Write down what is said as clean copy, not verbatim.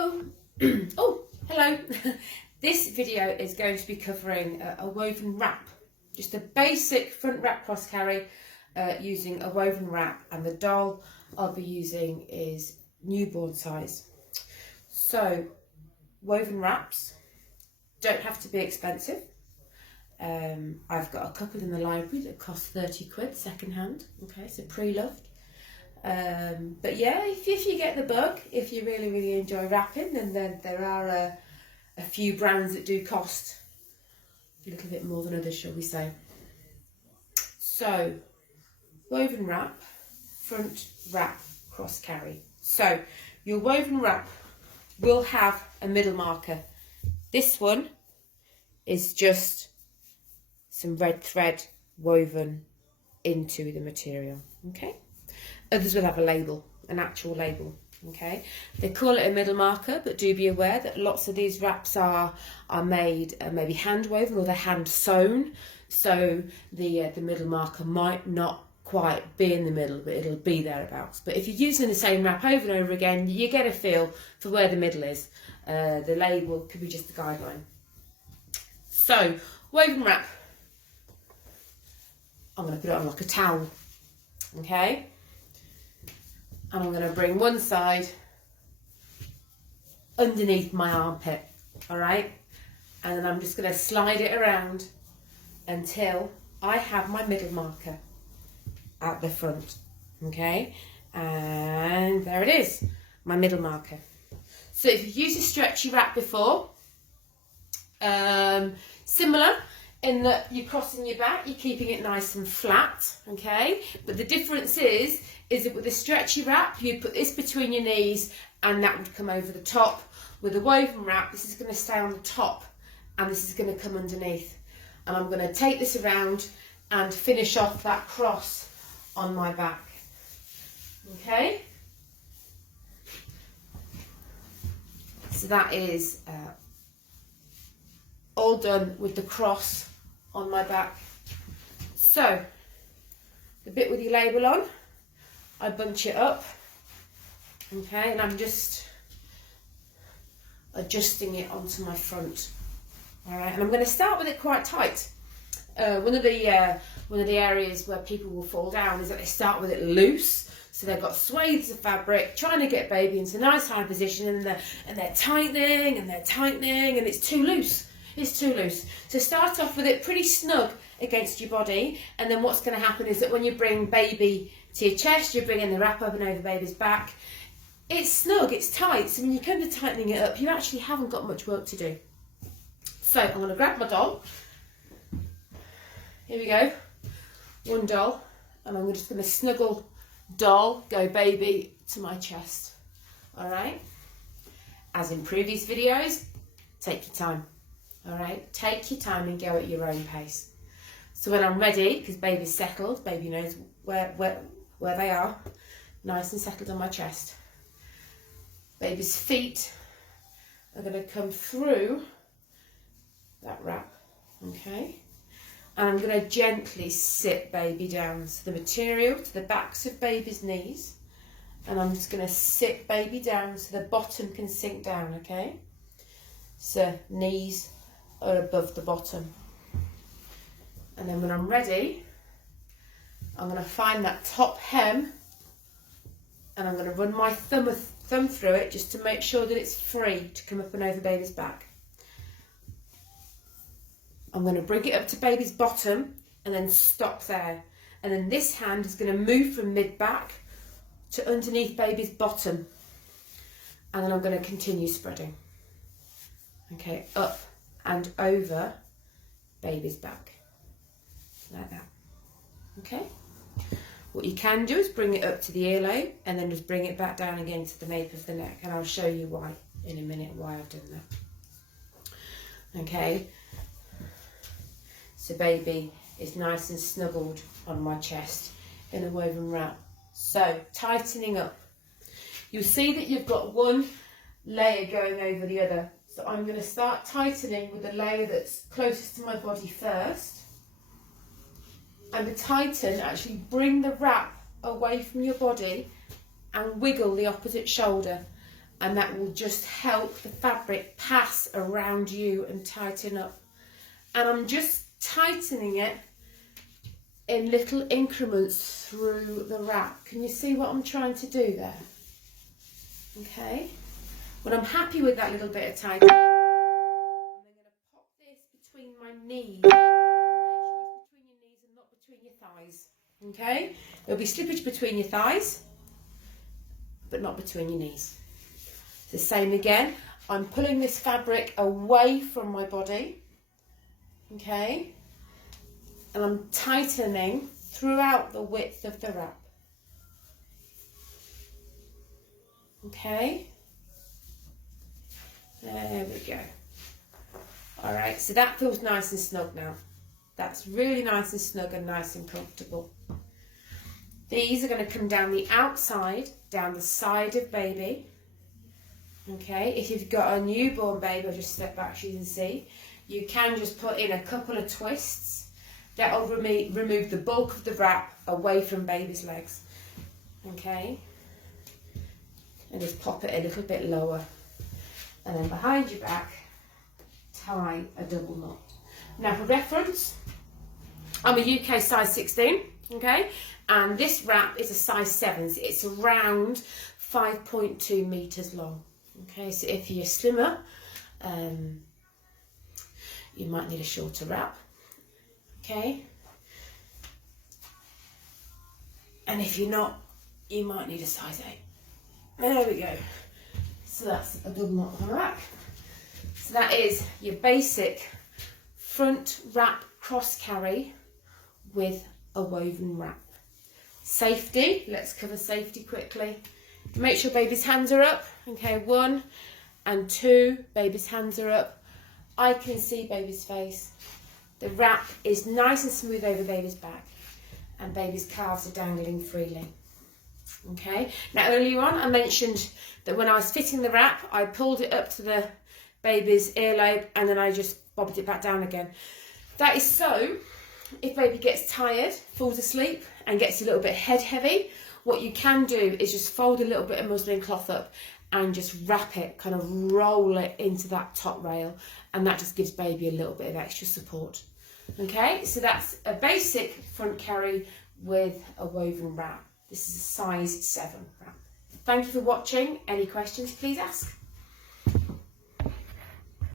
Hello. Oh, hello. This video is going to be covering a woven wrap, just a basic front wrap cross carry using a woven wrap, and the doll I'll be using is newborn size. So woven wraps don't have to be expensive. I've got a couple in the library that cost 30 quid second hand, okay, so pre-loved. But yeah, if you get the bug, if you really enjoy wrapping, then there are a few brands that do cost a little bit more than others, shall we say. So woven wrap, front wrap cross carry. So your woven wrap will have a middle marker. This one is just some red thread woven into the material, okay? Others will have a label, an actual label, okay? They call it a middle marker, but do be aware that lots of these wraps are made maybe hand woven or they're hand sewn, so the middle marker might not quite be in the middle, but it'll be thereabouts. But if you're using the same wrap over and over again, you get a feel for where the middle is. The label could be just a guideline. So, woven wrap. I'm going to put it on like a towel, okay? And I'm going to bring one side underneath my armpit, all right? And then I'm just going to slide it around until I have my middle marker at the front, okay? And there it is, my middle marker. So if you've used a stretchy wrap before, similar in that you're crossing your back, you're keeping it nice and flat, okay? But the difference is that with a stretchy wrap, you'd put this between your knees and that would come over the top. With a woven wrap, this is going to stay on the top and this is going to come underneath. And I'm going to take this around and finish off that cross on my back, okay? So that is all done with the cross on my back. So the bit with your label on, I bunch it up, okay, and I'm just adjusting it onto my front. All right, and I'm going to start with it quite tight. One of the areas where people will fall down is that they start with it loose. So they've got swathes of fabric trying to get baby into a nice high position, and they're tightening and it's too loose. It's too loose. So start off with it pretty snug against your body, and then what's going to happen is that when you bring baby to your chest, you're bringing the wrap up and over baby's back. It's snug, it's tight, so when you come to tightening it up, you actually haven't got much work to do. So I'm going to grab my doll. Here we go. One doll, and I'm just going to snuggle doll, go baby to my chest. All right? As in previous videos, take your time. All right? Take your time and go at your own pace. So when I'm ready, because baby's settled, baby knows where they are, nice and settled on my chest. Baby's feet are going to come through that wrap, okay? And I'm going to gently sit baby down. So the material to the backs of baby's knees, and I'm just going to sit baby down so the bottom can sink down, okay? So knees are above the bottom. And then when I'm ready, I'm going to find that top hem and I'm going to run my thumb through it just to make sure that it's free to come up and over baby's back. I'm going to bring it up to baby's bottom and then stop there. And then this hand is going to move from mid-back to underneath baby's bottom. And then I'm going to continue spreading. Okay, up and over baby's back. Like that. Okay? What you can do is bring it up to the earlobe and then just bring it back down again to the nape of the neck, and I'll show you why in a minute, why I've done that. Okay? So baby is nice and snuggled on my chest in a woven wrap. So tightening up. You'll see that you've got one layer going over the other. So I'm going to start tightening with the layer that's closest to my body first. And to tighten, actually bring the wrap away from your body and wiggle the opposite shoulder and that will just help the fabric pass around you and tighten up. And I'm just tightening it in little increments through the wrap. Can you see what I'm trying to do there? Okay. When I'm happy with that little bit of tightening, I'm going to pop this between my knees. Make sure it's between your knees and not between your thighs. Okay? There'll be slippage between your thighs, but not between your knees. The same again. I'm pulling this fabric away from my body. Okay? And I'm tightening throughout the width of the wrap. Okay? There we go. All right, so that feels nice and snug now. That's really nice and snug and nice and comfortable. These are going to come down the outside, down the side of baby. Okay, if you've got a newborn baby, I'll just step back so you can see. You can just put in a couple of twists. That will remove the bulk of the wrap away from baby's legs. Okay, and just pop it a little bit lower. And then behind your back, tie a double knot. Now for reference, I'm a UK size 16, okay? And this wrap is a size 7, so it's around 5.2 meters long. Okay, so if you're slimmer, you might need a shorter wrap, okay? And if you're not, you might need a size 8. There we go. So that's a double knot on the back. So that is your basic front wrap cross carry with a woven wrap. Safety, let's cover safety quickly. Make sure baby's hands are up. Okay, 1 and 2, baby's hands are up. I can see baby's face. The wrap is nice and smooth over baby's back, and baby's calves are dangling freely. Okay, now earlier on I mentioned that when I was fitting the wrap, I pulled it up to the baby's earlobe and then I just bobbed it back down again. That is so if baby gets tired, falls asleep and gets a little bit head heavy, what you can do is just fold a little bit of muslin cloth up and just wrap it, kind of roll it into that top rail, and that just gives baby a little bit of extra support. Okay, so that's a basic front carry with a woven wrap. This is a size 7 wrap. Thank you for watching. Any questions, please ask.